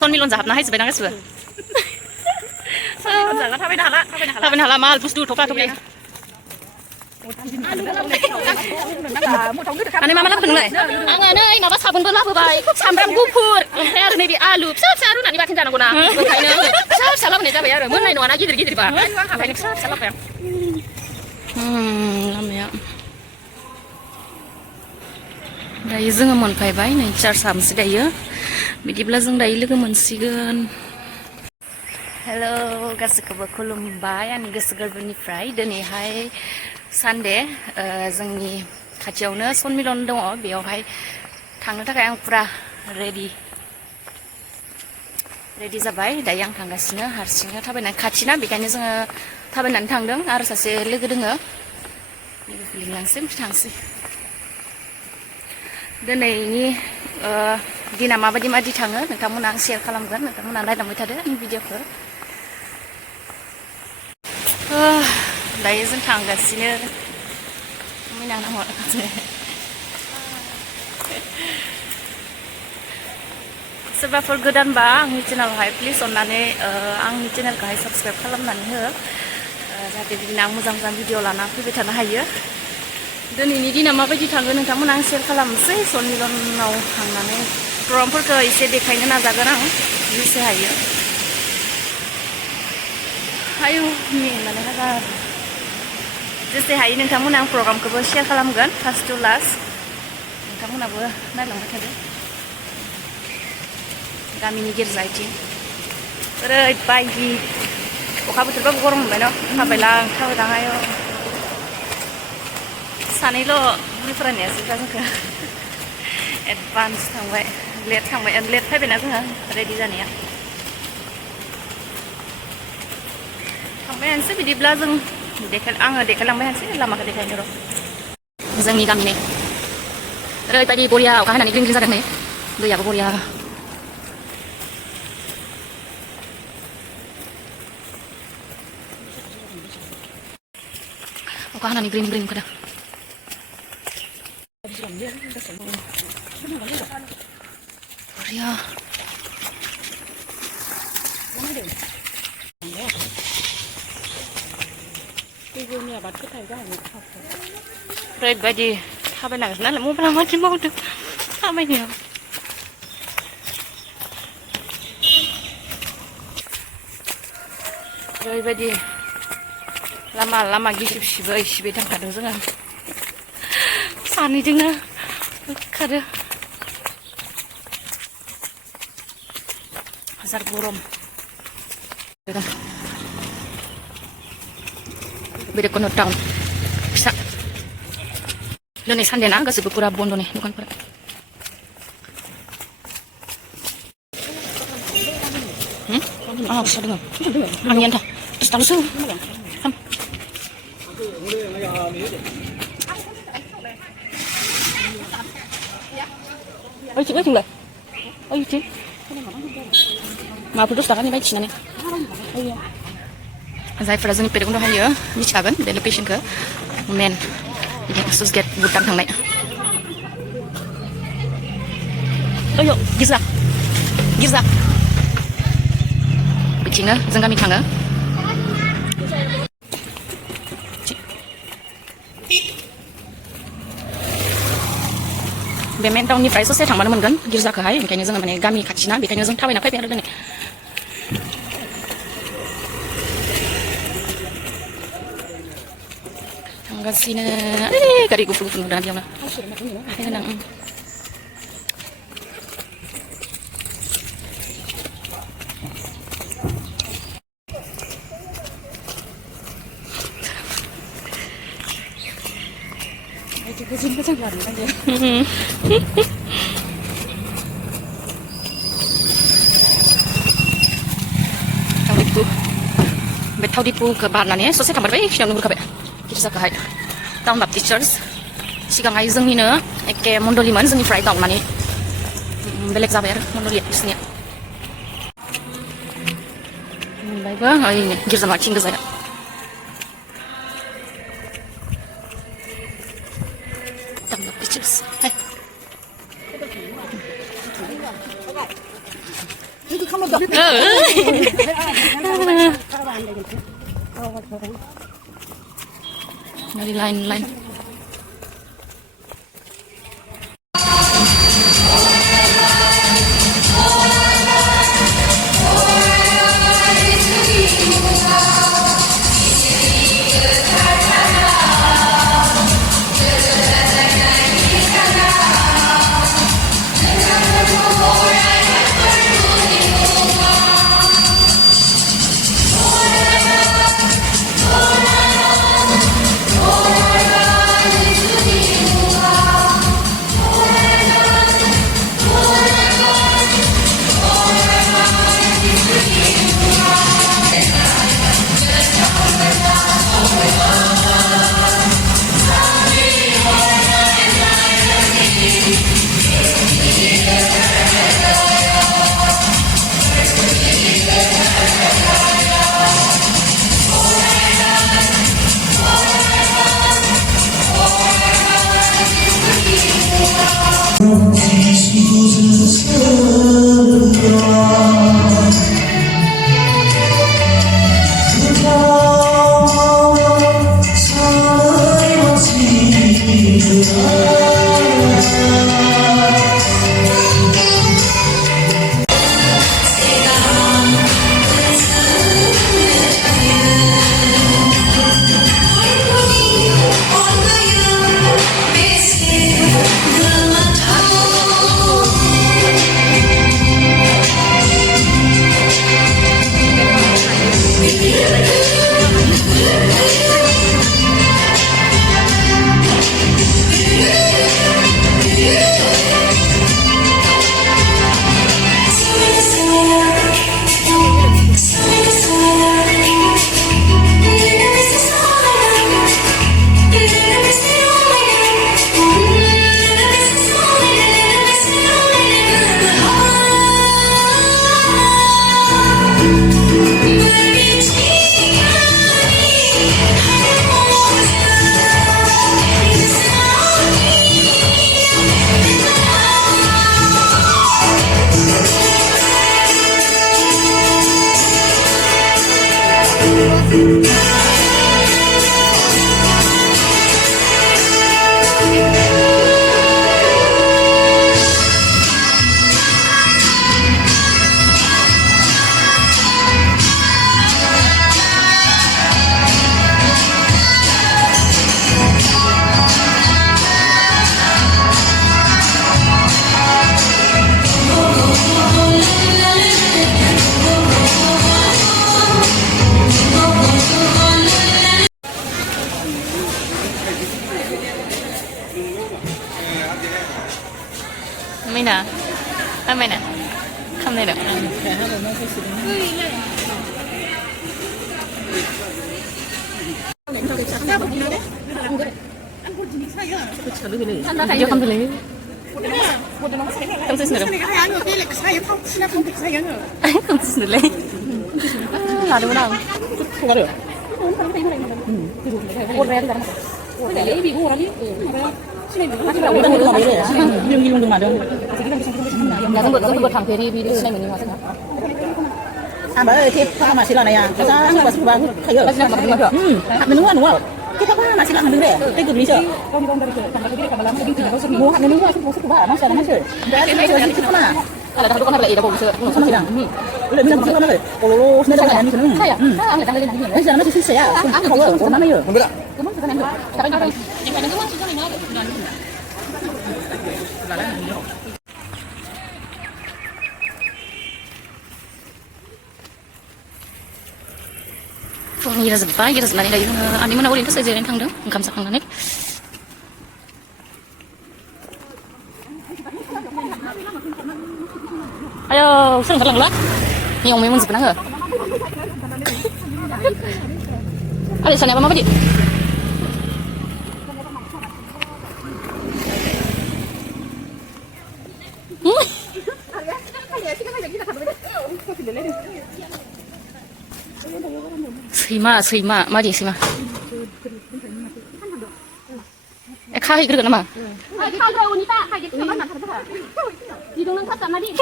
손밀론 잡나 해서 배당했어. Giờ nó thay la, Tapi nah lama bus dulu topla topla. Ane mama nak dengar. Angan nih mama sabun belah bebai. Sambram gupur. Hair maybe alu. Sab nanti bakin jangan guna. Kainnya salah nih coba ya. Mun nih nuana gitu pak. Kainnya salah apa ya? Lama ya. Dayo जोङो मोनफैबाय नै चार्चआमसो दायो बिदिब्ला जों दायो लोगो मोनसिगोन hello गासैखौबो खुलुमबाय आंनि गोसो गोरबोनिफ्राय दिनैहाय सानडे जोंनि खाथियावनो सनमिलन दङ बेयावहाय थांनो थाखाय आं पुरा रेडि जाबाय दायो आं थांगासिनो हारसिंनो थाबायनानै खाथिना बेखायनो जोङो थाबायनानै थांदों आरो सासे लोगो दोङो लोगोखौ लिंलांसै थांसै दिनैनि दिना माबायदि थाङो नोंथांमोना आं शेयार खालामगोन नोंथांमोना नायलांबाय थादो आंनि भिडिअखौ दायो जों थांगासिनो सोरबाफोर गोदानबा आंनि चेनेलावहाय प्लिज अननानै आंनि चेनेलखौहाय साबस्क्राइब खालामनानै हो जाहाथे बिदिनो आं मोजां भिडिअ लाना फैबाय थानो हायो दिनैनि दिना माबायदि थांगोन नोंथांमोना आं शेयार खालामनोसै सनमिलनाव थांनानै प्रग्रामफोरखौ एसे देखायनो नाजागोन आं जेसे हायो आयु मेंनानै हाजार जेसे हायो नोंथांमोना आं प्रग्रामखौबो शेयार खालामगोन फार्स्ट टु लास्ट नोंथांमोनाबो नायलांबाय थादो गामिनि गिर्जाथिं ओरैबायदि अखा बोथोरबाबो गरम मोनबाय न' थाबायलां सानैल' बुरि फरायनायासो जोंखौ एडभान्स थांबाय लेट फैबायना जोङो रेडि जानाया थांबायानोसै बिदिब्ला जों आङो देखायलांबायानोसै लामाखौ देखायनो र' जोंनि गामिनि ओरैबायदि बरिया अखा हानानै ग्रिं ग्रिं जादों नै दैयाबो बरिया अखा हानानै ग्रिं ग्रिं ओंखारदों Korea. Oरैबायदि थाबायनांगोन नालाय मबाइला माथो मावदों थाबायनायाव ओरैबायदि लामा गिसिब सिबै थांखादों जोङो सानैजोंनो खारो हाजार गरम बेरेखौनो टाउन फिसा दिनै सानडे ना गासैबो पुरा बन्द'नि दखानफोरा फिसा दङ आंनि आन्था 10 थाल'सो Ôi chị ơi chừng lại. Ôi chị. माबाफोर 10 थाखानि बायथिनानै जायफोरा जोंनि पेरेकआव हायो मिथिखागोन बे लकेसनखौ मेन सुइस गेट भुटान थांनाय ओयो गिर्जा बिथिंनो जों गामि थाङो बे मेन टाउननिफ्राय ससे थांबानो मोनगोन गिर्जाखौहाय ओंखायनो जोङो माने गामि खाथिना बेखायनो जों थाबायना फैबाय आरो दिनै थांगासिनो गारि गुफुर नुदों बेयावनो बे थावदिपुखौ बारनानै ससे थांबाय खिनियावनो नुहुरखाबाय गिर्जाखौहाय टाउन बाप्टिस्ट चार्च सिगांहाय जोंनिनो एखे मण्डलिमोन जोंनिफ्राय गावनानै बेलेग जाबाय आरो मण्डलिया बिसोरनिया मोनबायबो ओइ गिर्जा माथिं गोजाया town Baptist church Dari lain-lain. Mấy nè, mấy nè, không này được. Vô không thể lấy. Không thể xin được. Không thể xin được lấy. Là đúng đâu? Không có được. À bà ơi, thế mà xí lò này à? Sao ăn được bà xí bà thấy ở? Mình đúng không? Cái thằng mà xí lò hàng đứng đấy, cái cục lý chưa? Mua hàng đứng đấy, không có bà, nó sẽ nó chơi. Đấy, cái này là gì chứ mà? Là tao con lại đâu chưa? Không phải rằng. Lấy mình làm nó rồi. Ồ, nên là như thế này. Hay à? Bây giờ nó chỉ xí à? Không có ở nó mấy ở. Không biết ạ. Cái món cái này được. Cái này em phải cái món cái này nó Gira zebba, gira zebba dari ani mana urin saya jalan tangdang, engkam sakang nanik. Ayo, sering terlang lah. Ni om memang sebenarnya nggak? Ada sana apa sih? Sima, mari sima. Khai cái được mà.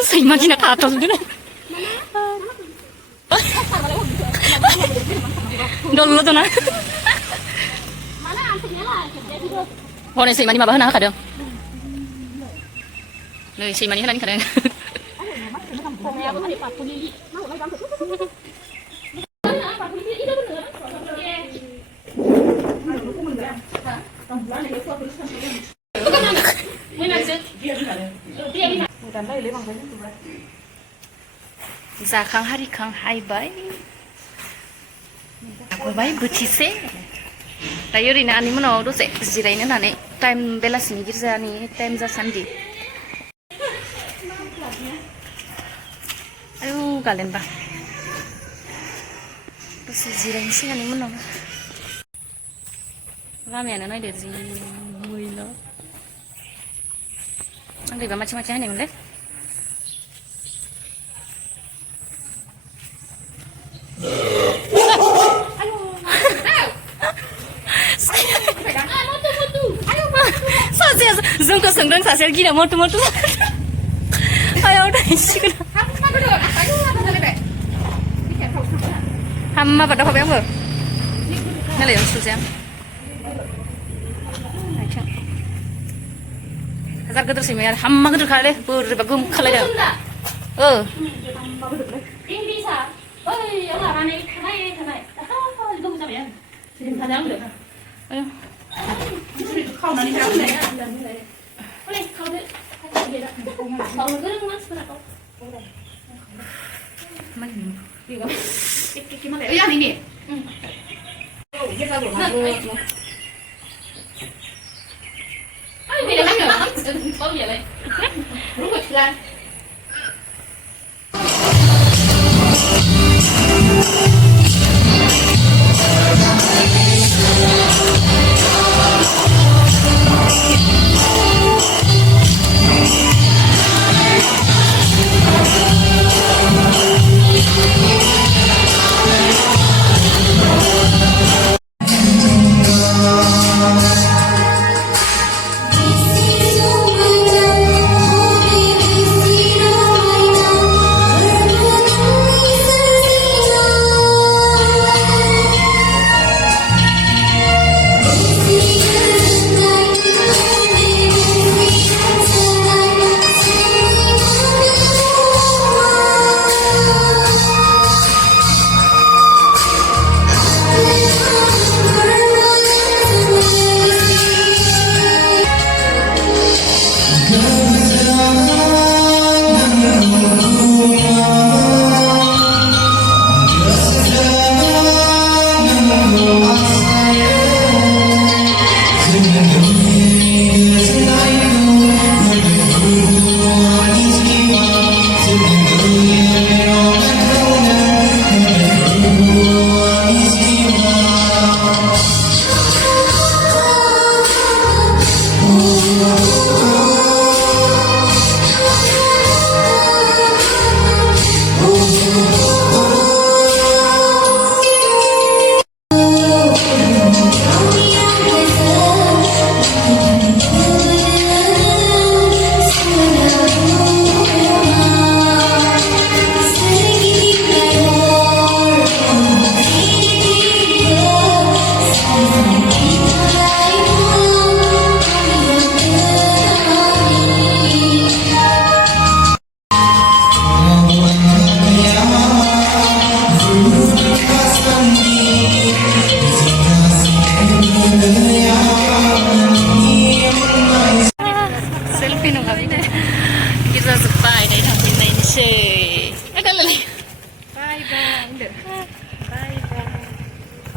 Sima gina kata tu tu. dulu tuh nah Mana antingnya lah, jadi itu. hone sih mani mabah nah kadang nih sih mani kadang kadang Pokoknya aku hari Pak Puli. Mau lagi bangkit. Pak Puli itu bener. जाखां हारिखां हायबाय जाबाय बोथिसे दायो ओरैनो आंनि मोनाव दसे जिरायनो होननानै time बेलासिनि गिर्जानि टाइम जासान्दि आयौ गालेनबा दसे जिरायनोसै आंनि मोनाव लामायानो नायदो जि मैला आं गैबा माथि माथि हायनायमोनलै सासेया जोंखौ सोंदों सासेया गिना मथु मथु आयाव दायसिगोन हाम्मा बादा हबाय आंबो नालाय सुजाया हाजार गोदोरसै मैया हाम्मा गोदोरखालै बोरैबा गोम खालायदों खावनानै जाबाय हले खावदो खावनो गोरों मानसिफोरा मालाय आंनि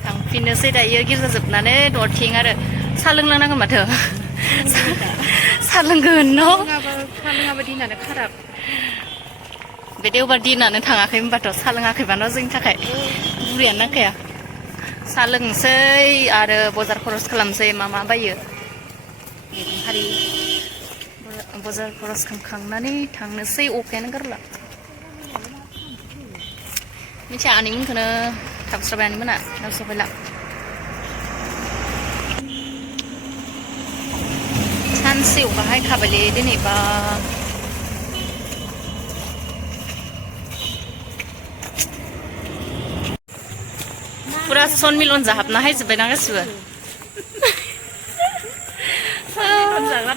थांफिननोसै दायो गिर्जा जोबनानै दरथिं आरो साहा लोंलांनांगोन माथो साहा लोंगोन न' साहा लोङाबा दिनानो खाराब बे देवबार दिनानो थाङाखै होनबाथ' साहा लोङाखैबा न' जोंनि थाखाय बुरियानो नांखाया साहा लोंसै आरो बजार खरस खालामसै मा मा बायो मैगं हारि बजार खरस खालामखांनानै थांनोसै अखायानो गारला मिथिया आनैमोनखौनो थाबस्राबाय आनैमोना नाव सफैला सानसे अखा हायखाबायलै दिनैबा फुरा सन मिलन जाहाबना हायजोब्बाय ना गासिबो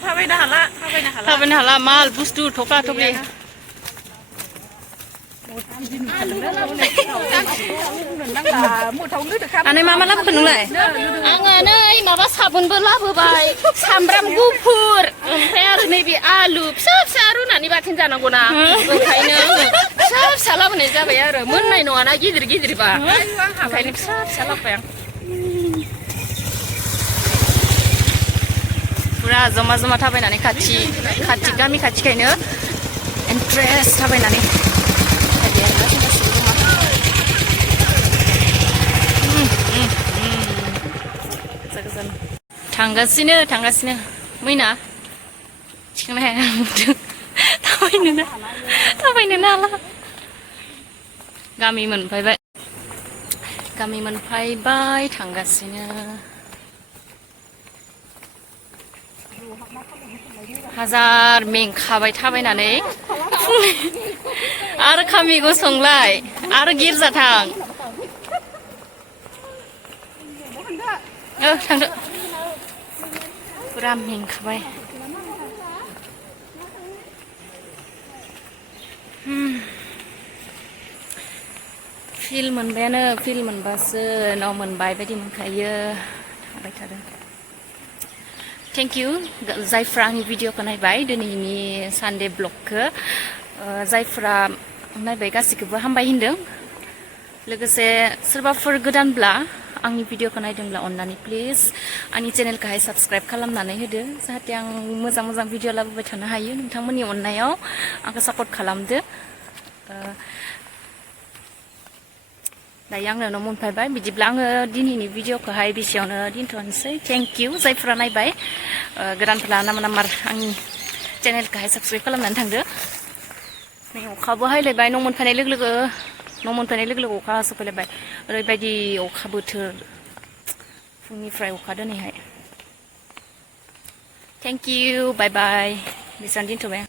थाबायनो हाला माल बुस्थु थख्ला थख्लि आनै मा मा लाबोखो नोंलाय आङो नै माबा साबोनबो लाबोबाय सामब्राम गुफुर ओमफ्राय आरो नैबे आलु फिसा फिसा रुनानै बाथोन जानांगौना ओंखायनो फिसा फिसा लाबोनाय जाबाय आरो मोननाय नङाना गिदिर गिदिरबा ओंखायनो फिसा फिसा लाबोबाय आं फुरा जमा जमा थाबायनानै खाथि गामि खाथिखायनो इन्ट्रेस्ट थाबायनानै थांगासिनो मैना थिखांनो हाया थाबायनो हाला गामि मोनफैबाय थांगासिनो हाजार मेंखाबाय थाबायनानै आरो खामि गसंलाय आरो गिर्जा थां थांदो फुरा मेंखाबाय फिल मोनबायानो फिल मोनबासो न' मोनबाय बायदि मोनखायो थांबाय थादों थेंक इउ जायफ्रा आंनि भिडिअखौ नायबाय दिनैनि सानडे ब्लगखौ जायफ्रा नायबाय गासैखौबो हामबाय होनदों लोगोसे सोरबाफोर गोदानब्ला आंनि भिडिअखौ नायदोंब्ला अननानै प्लिज आंनि चेनेलखौहाय साबस्क्राइब खालामनानै होदो जाहाथे आं मोजां भिडिअ लाबोबाय थानो हायो नोंथांमोननि अननायाव आंखौ सापर्ट खालामदो दायो आंनो न' मोनफैबाय बिदिब्ला आङो दिनैनि भिडिअखौहाय बेसेयावनो दोनथ'नोसै थेंक इउ जायफ्रा नायबाय गोदानफ्रा नाम्बार आंनि चेनेलखौहाय साबस्क्राइब खालामनानै थांदो नै अखाबो हायलायबाय न' मोनफैनाय लोगो अखा सफैलायबाय ओरैबायदि अखा बोथोर फुंनिफ्राय अखा दिनैहाय थेंक इउ बाय बाय बेसेबां दोनथ'बाय